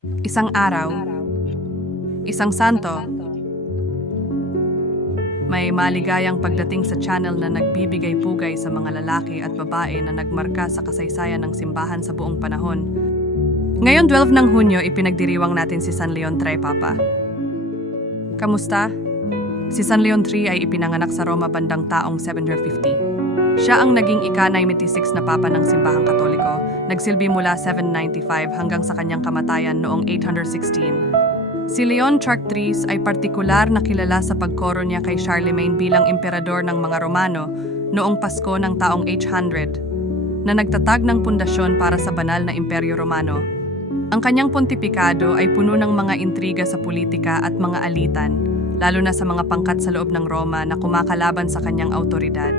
Isang araw, isang santo, may maligayang pagdating sa channel na nagbibigay pugay sa mga lalaki at babae na nagmarka sa kasaysayan ng simbahan sa buong panahon. Ngayon 12 ng Hunyo, ipinagdiriwang natin si San Leon III Papa. Kamusta? Si San Leon III ay ipinanganak sa Roma bandang taong 750. Siya ang naging ika-96 na papa ng simbahang katoliko, nagsilbi mula 795 hanggang sa kanyang kamatayan noong 816. Si Leon Chartres ay partikular na kilala sa pagkoro niya kay Charlemagne bilang emperador ng mga Romano noong Pasko ng taong 800, na nagtatag ng pundasyon para sa banal na Imperyo Romano. Ang kanyang pontipikado ay puno ng mga intriga sa politika at mga alitan, lalo na sa mga pangkat sa loob ng Roma na kumakalaban sa kanyang autoridad.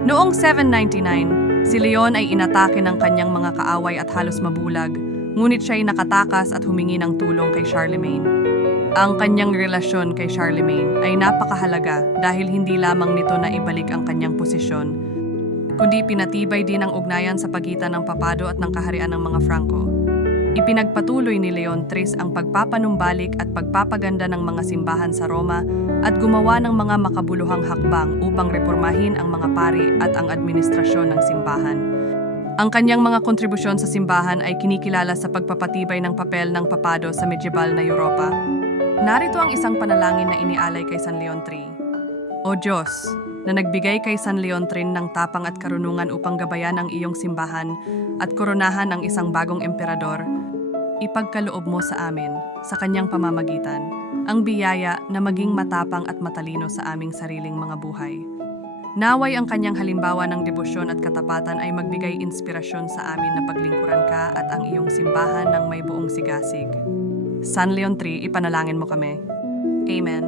Noong 799, si Leon ay inatake ng kanyang mga kaaway at halos mabulag, ngunit siya ay nakatakas at humingi ng tulong kay Charlemagne. Ang kanyang relasyon kay Charlemagne ay napakahalaga dahil hindi lamang nito na ibalik ang kanyang posisyon, kundi pinatibay din ang ugnayan sa pagitan ng papado at ng kaharian ng mga Franco. Ipinagpatuloy ni Leon III ang pagpapanumbalik at pagpapaganda ng mga simbahan sa Roma at gumawa ng mga makabuluhang hakbang upang reformahin ang mga pari at ang administrasyon ng simbahan. Ang kanyang mga kontribusyon sa simbahan ay kinikilala sa pagpapatibay ng papel ng papado sa medieval na Europa. Narito ang isang panalangin na inialay kay San Leon III. O Diyos, na nagbigay kay San Leon III ng tapang at karunungan upang gabayan ang iyong simbahan at koronahan ang isang bagong emperador, ipagkaloob mo sa amin, sa kanyang pamamagitan, ang biyaya na maging matapang at matalino sa aming sariling mga buhay. Naway ang kanyang halimbawa ng debosyon at katapatan ay magbigay inspirasyon sa amin na paglingkuran ka at ang iyong simbahan ng may buong sigasig. San Leon III, ipanalangin mo kami. Amen.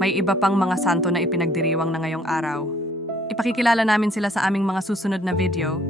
May iba pang mga santo na ipinagdiriwang na ngayong araw. Ipakikilala namin sila sa aming mga susunod na video.